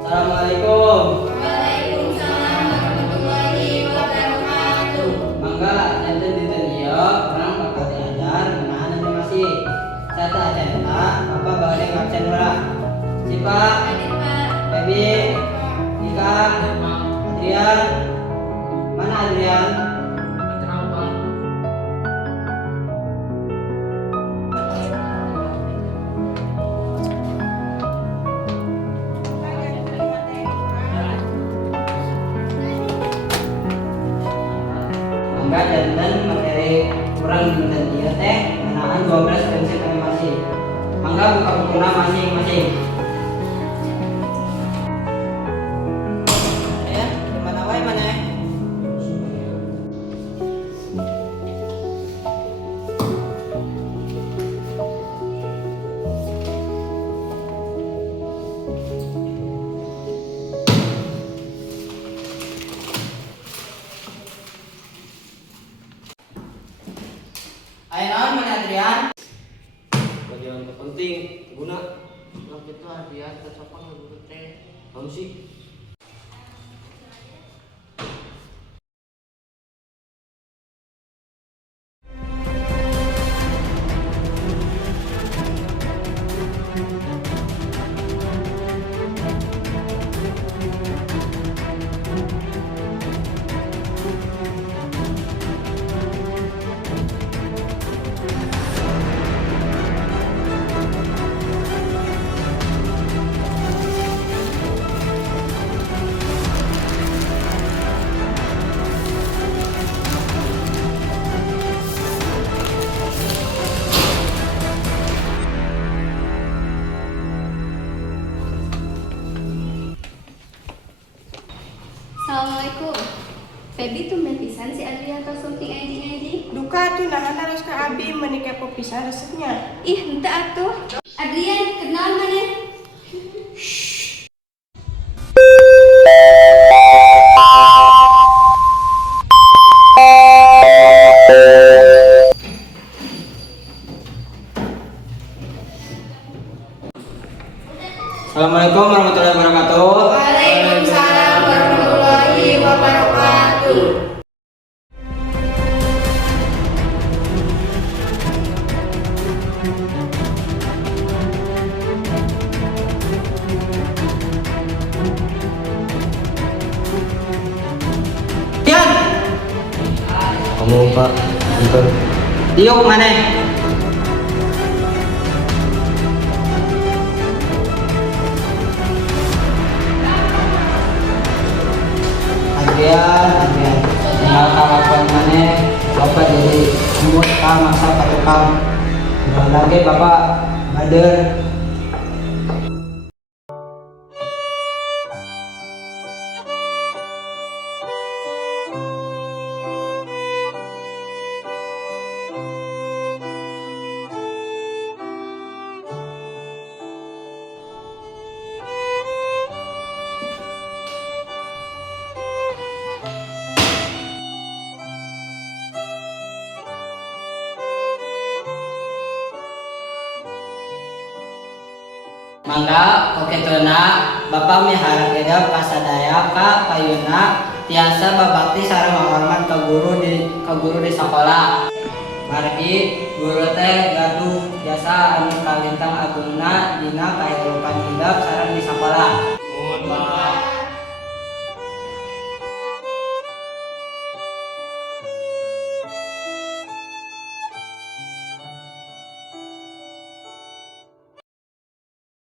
Assalamualaikum. Waalaikumsalam warahmatullahi wabarakatuh. Mangga janten dinten ieu urang bakal diajar ngeunaan animasi. Sata acenta Bapak bade ngabsen heula. Sipa, Hadir Pak. Febi, Nika, Adrian. Mana Adrian? Mangga janten materi urang dinten ieu teh ngeunaan 12 prinsip animasi. Mangga buka bukuna masing-masing. Ya, di mana wae maneh? Ayo naon mana Adrian? Bagian terpenting guna lah kita hadiah tersopan dulu teh kamu sih. Assalamualaikum. Febi tumben pisan si Adrian tos something anjing-anjing. Duka tuh nahan harus ke abi menikah pepisah resepnya. Ih, henteu atuh. Adrian, kenaon maneh? Assalamualaikum warahmatullahi wabarakatuh. Waalaikumsalam warahmatullahi wabarakatuh. Adrian, Kamu Pak, bentar. diuk maneh? Adrian, tinggal kalakuan maneh, Bapak jadi umur masa patukang. Udah lagi Bapak bader. Mangga koketuna Bapak miharep edep kasadaya ka payuna tiasa babakti sareng menghormat ka guru di sekolah. Margi guru teh gaduh jasa anu kalintang agungna dina kahirupan hidup